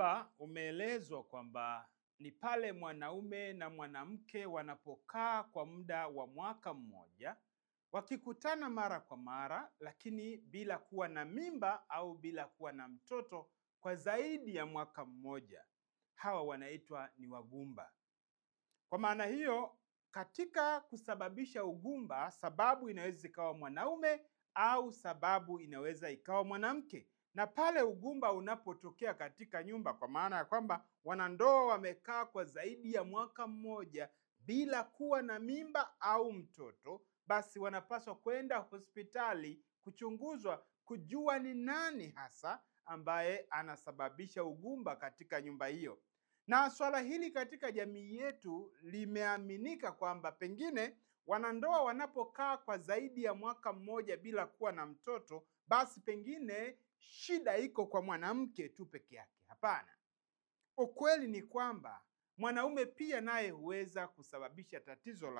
Ugumba umeelezwa kwamba ni pale mwanaume na mwanamke wanapokaa kwa muda wa mwaka mmoja wakikutana mara kwa mara, lakini bila kuwa na mimba au bila kuwa na mtoto kwa zaidi ya mwaka mmoja. Hawa wanaitwa ni wagumba. Kwa maana hiyo, katika kusababisha ugumba, sababu inaweza ikawa mwanaume au sababu inaweza ikawa mwanamke. Na pale ugumba unapotokea katika nyumba, kwa maana ya kwamba wanandoa wamekaa kwa zaidi ya mwaka mmoja bila kuwa na mimba au mtoto, basi wanapaswa kwenda hospitali kuchunguzwa kujua ni nani hasa ambaye anasababisha ugumba katika nyumba hiyo. Na swala hili katika jamii yetu limeaminika kwamba pengine wanandoa wanapokaa kwa zaidi ya mwaka mmoja bila kuwa na mtoto, basi pengine shida iko kwa mwanamke tu peke yake. Hapana. Ukweli ni kwamba mwanaume pia naye huweza kusababisha tatizo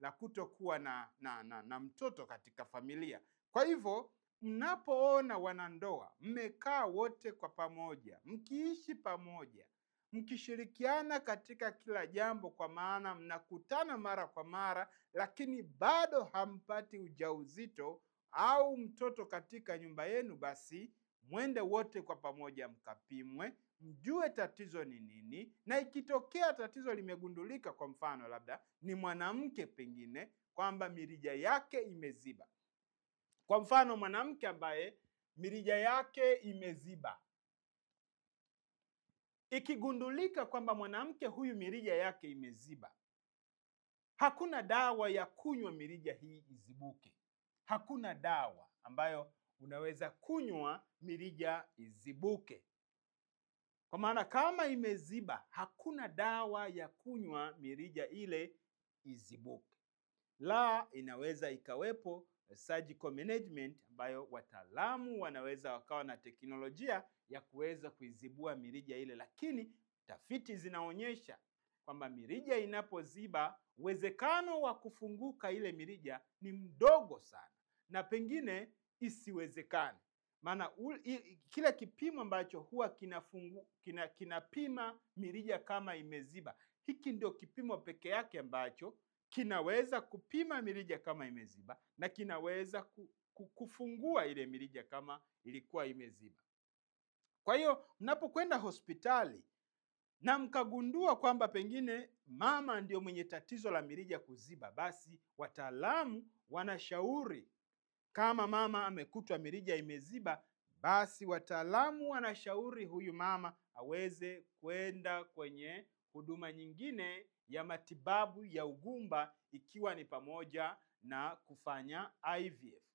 la kutokuwa na mtoto katika familia. Kwa hivyo, mnapoona wanandoa mmekaa wote kwa pamoja, mkiishi pamoja, mkishirikiana katika kila jambo, kwa maana mnakutana mara kwa mara, lakini bado hampati ujauzito au mtoto katika nyumba yenu, basi mwende wote kwa pamoja mkapimwe, mjue tatizo ni nini, na ikitokea tatizo limegundulika, kwa mfano labda ni mwanamke pengine kwamba mirija yake imeziba. Kwa mfano mwanamke ambaye mirija yake imeziba, ikigundulika kwamba mwanamke huyu mirija yake imeziba, hakuna dawa ya kunywa mirija hii izibuke. Hakuna dawa ambayo unaweza kunywa mirija izibuke. Kwa maana kama imeziba, hakuna dawa ya kunywa mirija ile izibuke. La, inaweza ikawepo surgical management ambayo wataalamu wanaweza wakawa na teknolojia ya kuweza kuizibua mirija ile, lakini tafiti zinaonyesha kwamba mirija inapoziba, uwezekano wa kufunguka ile mirija ni mdogo sana, na pengine isiwezekane. Maana kile kipimo ambacho huwa kinapima mirija kama imeziba, hiki ndio kipimo peke yake ambacho kinaweza kupima mirija kama imeziba na kinaweza kufungua ile mirija kama ilikuwa imeziba. Kwa hiyo mnapokwenda hospitali na mkagundua kwamba pengine mama ndio mwenye tatizo la mirija kuziba, basi wataalamu wanashauri, kama mama amekutwa mirija imeziba, basi wataalamu wanashauri huyu mama aweze kwenda kwenye huduma nyingine ya matibabu ya ugumba, ikiwa ni pamoja na kufanya IVF.